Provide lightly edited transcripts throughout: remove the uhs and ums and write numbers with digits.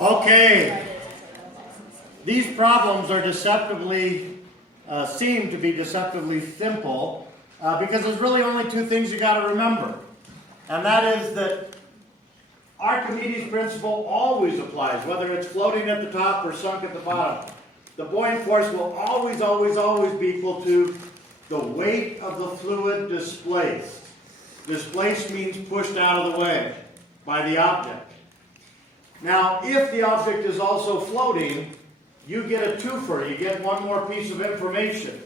Okay, these problems are deceptively, seem to be deceptively simple because there's really only two things you got to remember. And that is that Archimedes' principle always applies, whether it's floating at the top or sunk at the bottom. The buoyant force will always, always, always be equal to the weight of the fluid displaced. Displaced means pushed out of the way by the object. Now, if the object is also floating, you get a twofer. You get one more piece of information.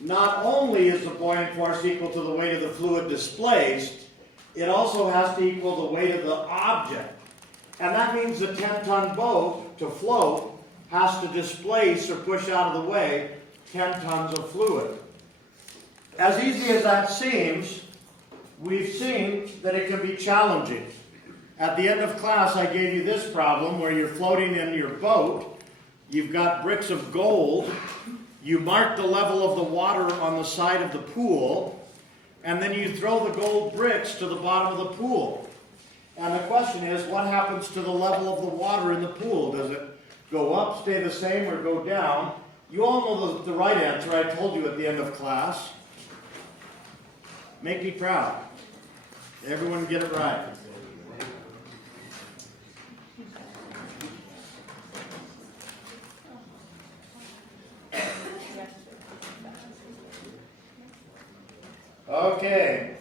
Not only is the buoyant force equal to the weight of the fluid displaced, it also has to equal the weight of the object. And that means the 10-ton boat, to float, has to displace or push out of the way 10 tons of fluid. As easy as that seems, we've seen that it can be challenging. At the end of class, I gave you this problem where you're floating in your boat. You've got bricks of gold. You mark the level of the water on the side of the pool, and then you throw the gold bricks to the bottom of the pool. And the question is, what happens to the level of the water in the pool? Does it go up, stay the same, or go down? You all know the right answer. I told you at the end of class. Make me proud. Everyone get it right. Okay.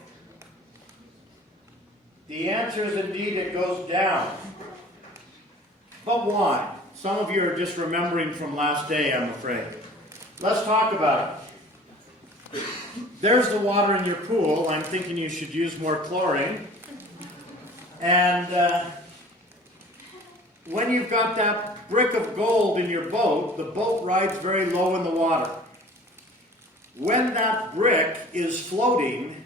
The answer is indeed it goes down. But why? Some of you are just remembering from last day, I'm afraid. Let's talk about it. There's the water in your pool. I'm thinking you should use more chlorine. And when you've got that brick of gold in your boat, the boat rides very low in the water. When that brick is floating,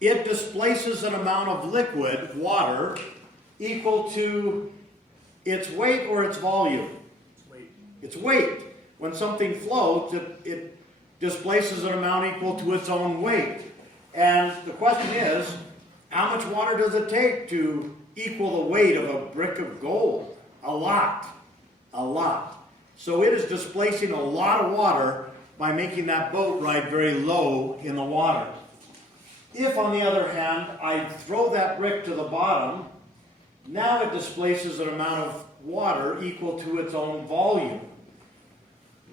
it displaces an amount of liquid, water, equal to its weight or its volume. Its weight. When something floats, it displaces an amount equal to its own weight. And the question is, how much water does it take to equal the weight of a brick of gold? A lot. A lot. So it is displacing a lot of water by making that boat ride very low in the water. If, on the other hand, I throw that brick to the bottom, now it displaces an amount of water equal to its own volume.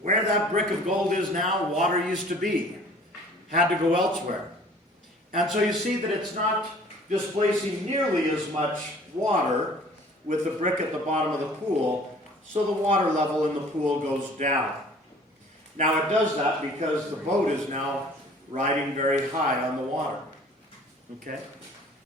Where that brick of gold is now, water used to be. Had to go elsewhere. And so you see that it's not displacing nearly as much water with the brick at the bottom of the pool, so the water level in the pool goes down. Now it does that because the boat is now riding very high on the water. Okay?